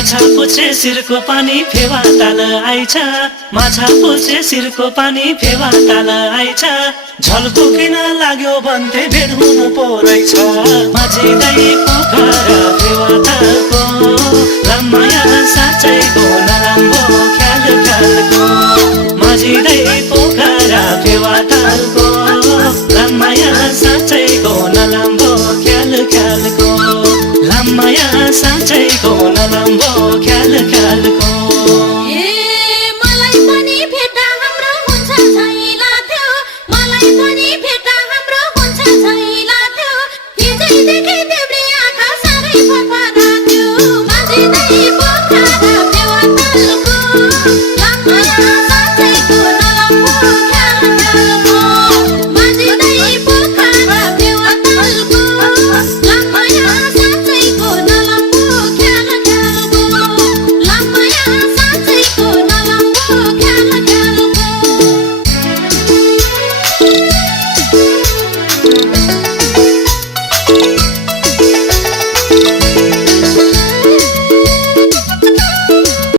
माछा पुछे सिरको पानी फेवा ताल आइछ माछा पुछे सिरको पानी फेवा ताल आइछ झल्को किन लाग्यो भन्थे भेट हुनु पर्छ माझीलाई पोखरा फेवा तालको लामाया साँच्चैको नराम्रो ख्याल ख्यालको माझीलाई पोखरा फेवा तालको लामाया साँच्चैको नराम्रो ख्याल ख्यालको लामाया साँच्चैको नराम्रो ख्याल ख्यालको